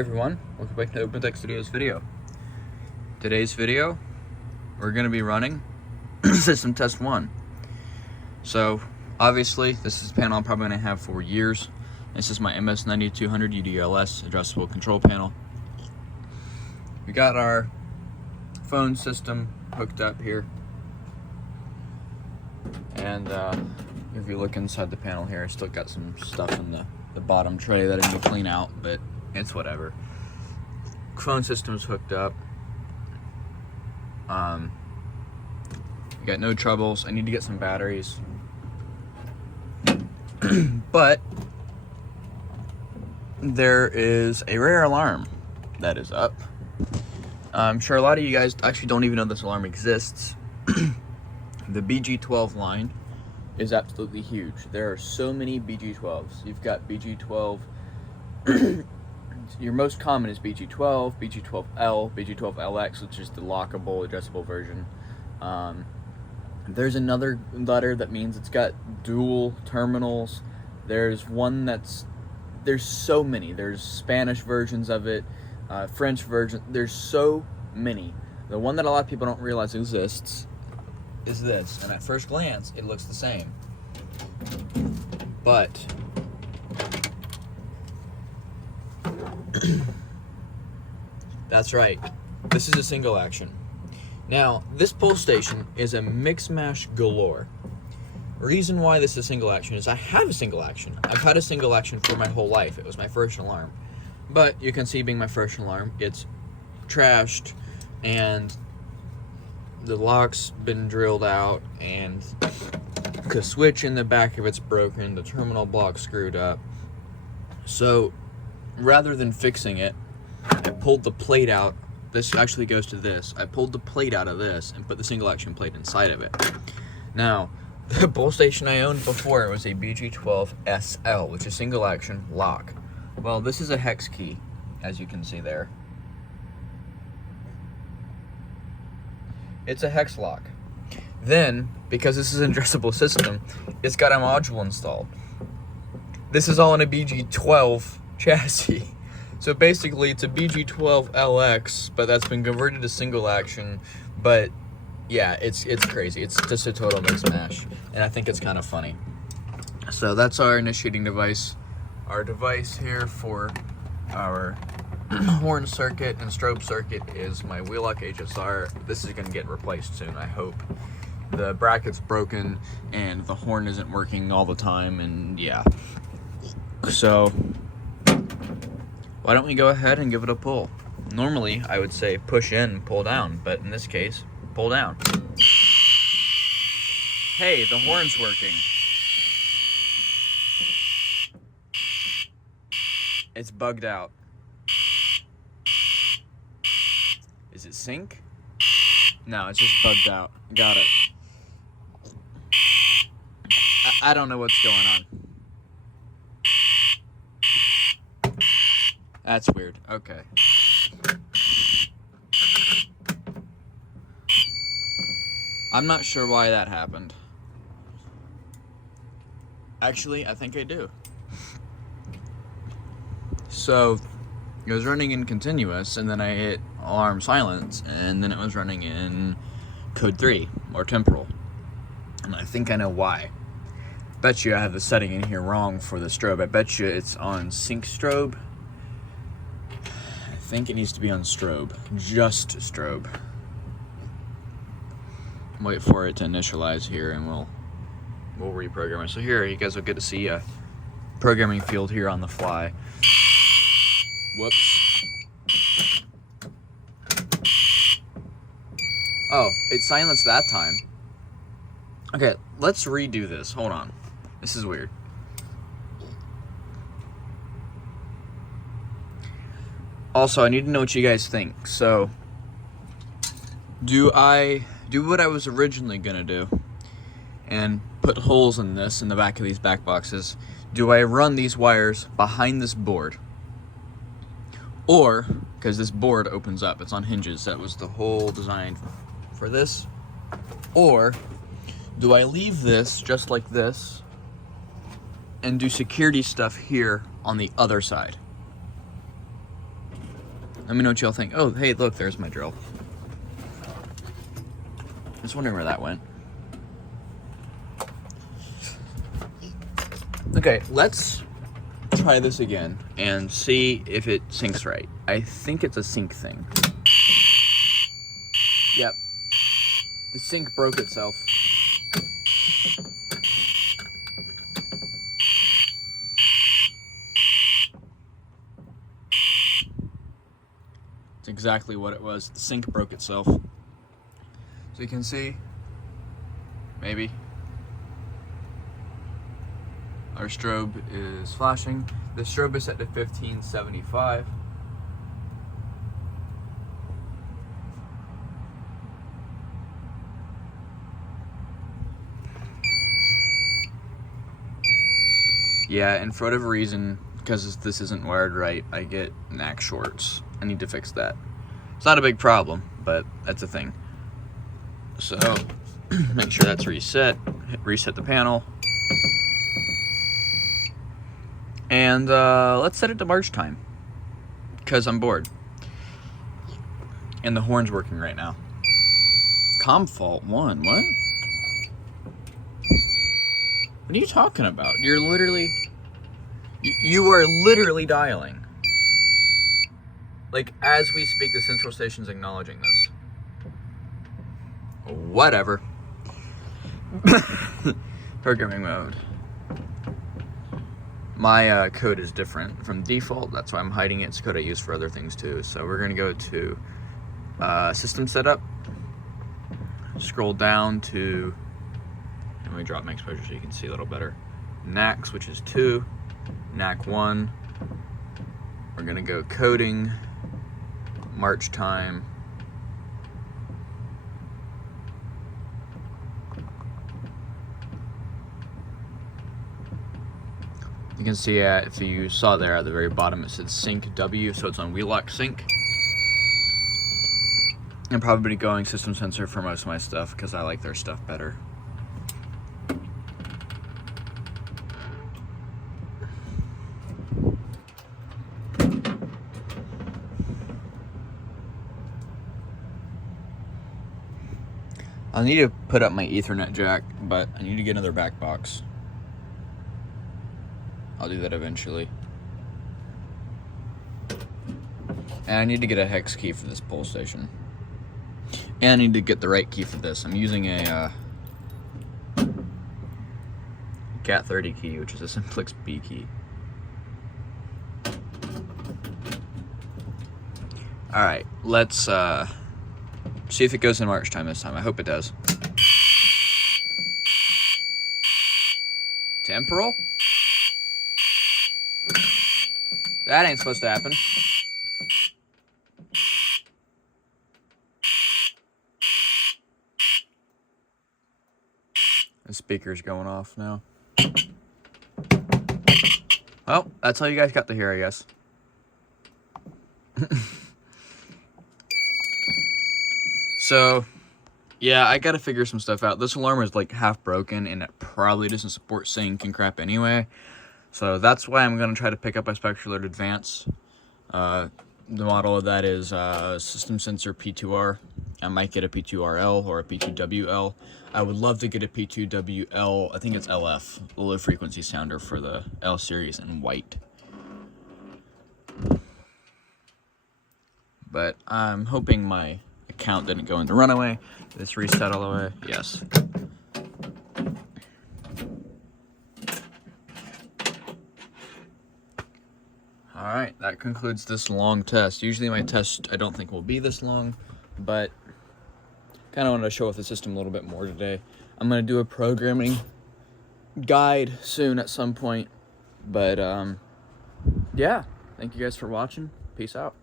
Hey everyone, welcome back to Open Tech Studios video. Today's video, we're going to be running system test 1. So obviously this is a panel I'm probably going to have for years. This is my MS9200 UDLS adjustable control panel. We got our phone system hooked up here, and if you look inside the panel here, I still got some stuff in the bottom tray that I need to clean out, but it's whatever. Phone system's hooked up. Got no troubles. I need to get some batteries. But there is a rare alarm that is up. I'm sure a lot of you guys actually don't even know this alarm exists. The BG12 line is absolutely huge. There are so many BG12s. You've got BG12. Your most common is BG12, BG12L, BG12LX, which is the lockable, adjustable version. There's another letter that means it's got dual terminals. There's one there's so many. There's Spanish versions of it, French version. There's so many. The one that a lot of people don't realize exists is this, and at first glance, it looks the same. But that's right, this is a single action. Now, this pull station is a mix mash galore. Reason why this is a single action is I have a single action. I've had a single action for my whole life. It was my first alarm. But you can see, being my first alarm, it's trashed, and the lock's been drilled out, and the switch in the back of it's broken, the terminal block screwed up. So rather than fixing it, I pulled the plate out. This actually goes to this. I pulled the plate out of this and put the single action plate inside of it. Now, the pull station I owned before was a BG12 SL, which is single action lock. Well, this is a hex key, as you can see there. It's a hex lock. Then, because this is an addressable system, it's got a module installed. This is all in a BG12 chassis. So basically it's a BG12LX, but that's been converted to single action. But yeah, it's crazy. It's just a total mix mash, and I think it's kind of funny. So that's our initiating device. Our device here for our horn circuit and strobe circuit is my Wheelock HSR. This is going to get replaced soon, I hope. The bracket's broken and the horn isn't working all the time, and yeah. So why don't we go ahead and give it a pull? Normally, I would say push in, pull down, but in this case, pull down. Hey, the horn's working. It's bugged out. Is it sync? No, it's just bugged out. Got it. I don't know what's going on. That's weird. Okay. I'm not sure why that happened. Actually, I think I do. So, it was running in continuous, and then I hit alarm silence, and then it was running in code 3, or temporal. And I think I know why. Bet you I have the setting in here wrong for the strobe. I bet you it's on sync strobe. I think it needs to be on strobe, just strobe. Wait for it to initialize here, and we'll reprogram it. So here, you guys will get to see a programming field here on the fly. Whoops. Oh, it silenced that time. Okay, let's redo this. Hold on. This is weird. Also, I need to know what you guys think. So, do I do what I was originally gonna do and put holes in this, in the back of these back boxes? Do I run these wires behind this board? Or, because this board opens up, it's on hinges, that was the whole design for this. Or, do I leave this just like this and do security stuff here on the other side? Let me know what y'all think. Oh, hey, look, there's my drill. I was wondering where that went. Okay, let's try this again and see if it syncs right. I think it's a sync thing. Yep. The sync broke itself. It's exactly what it was. The sync broke itself. So you can see, maybe, our strobe is flashing. The strobe is set to 1575. Yeah, and for whatever reason, because this isn't wired right, I get knack shorts. I need to fix that. It's not a big problem, but that's a thing. So, make sure that's reset. Reset the panel. And let's set it to March time, because I'm bored. And the horn's working right now. Com fault 1, what? What are you talking about? You're literally... You are literally dialing. Like, as we speak, the central station's acknowledging this. Whatever. Programming mode. My code is different from default. That's why I'm hiding it. It's code I use for other things too. So we're going to go to system setup. Scroll down to... Let me drop my exposure so you can see a little better. NAC, which is 2. NAC 1. We're going to go coding. March time. You can see if you saw there at the very bottom it said sync W, so it's on Wheelock sync. I'm probably going system sensor for most of my stuff because I like their stuff better. I'll need to put up my Ethernet jack, but I need to get another back box. I'll do that eventually. And I need to get a hex key for this pole station. And I need to get the right key for this. I'm using a CAT30 key, which is a Simplex B key. Alright, let's see if it goes in March time this time. I hope it does. Temporal? That ain't supposed to happen. The speaker's going off now. Well, that's all you guys got to hear, I guess. So, yeah, I gotta figure some stuff out. This alarm is like half broken and it probably doesn't support sync and crap anyway. So that's why I'm gonna try to pick up a Spectral Alert Advance. The model of that is System Sensor P2R. I might get a P2RL or a P2WL. I would love to get a P2WL, I think it's LF, the low frequency sounder for the L series in white. But I'm hoping my account didn't go into runaway. This reset all the way, yes. Alright, that concludes this long test. Usually my test I don't think will be this long, but kind of wanted to show off the system a little bit more today. I'm going to do a programming guide soon at some point, but yeah, thank you guys for watching. Peace out.